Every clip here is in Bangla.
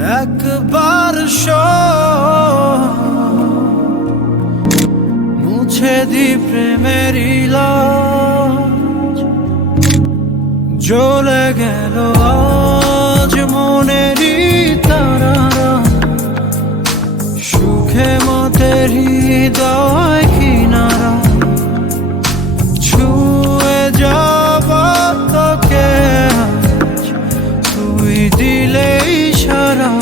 একবার মুছে দি প্রেমের ইলাজ। জ্বলে গেল আজ মনেরই তারারা, সুখে মতের হৃদয় কিনারা। ছুঁয়ে যাব তোকে আজ, তুই দিলে ইশারা।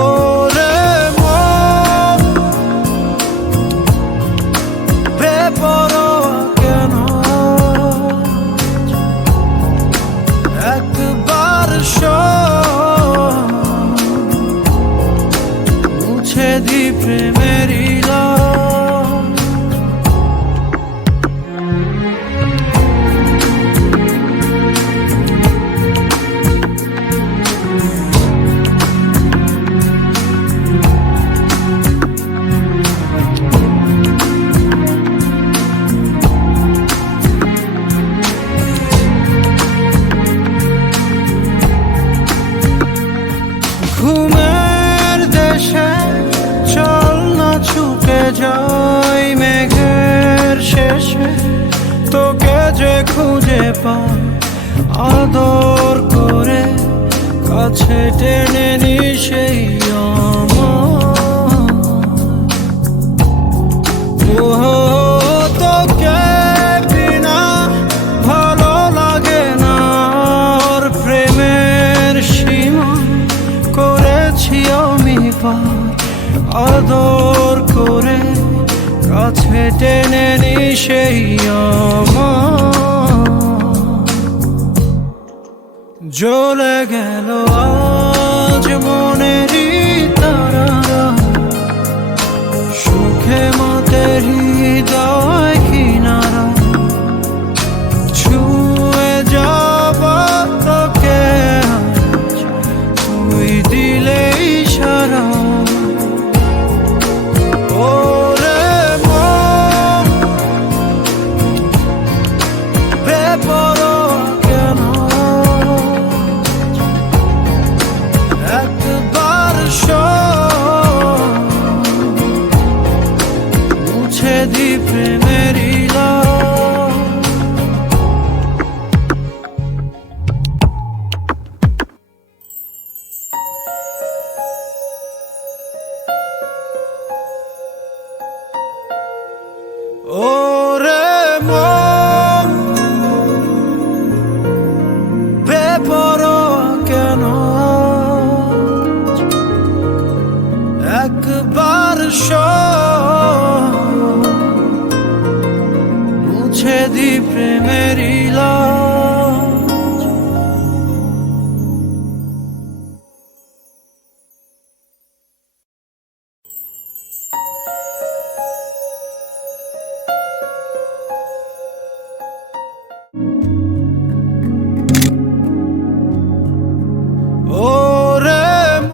ওরে মন বেপরোয়া কেন, একবার মুছে দি প্রেমের ইলাজ। ঘুমের দেশে চল না ছুটে যাই মেঘের শেষে, তোকে যে খুঁজে পাই আদর করে কাছে টেনে নি সেই তোকে বিনা ভালো লাগে না। ওর প্রেমের সীমা করেছি আমি পার, আদর করে কাছে টেনে নি সেই জ্বলে গেল আজ মনেরই তারারা, সুখে মতের হৃদয় কিনারা। ছুঁয়ে যাব তোকে আজ, তুই দিলে ইশারা। ওরে মন বেপরোয়া কেন, একবার মুছে দি প্রেমের ইলাজ। ওরে মন বেপরোয়া কেন, একবার মুছে দি প্রেমের ইলাজ।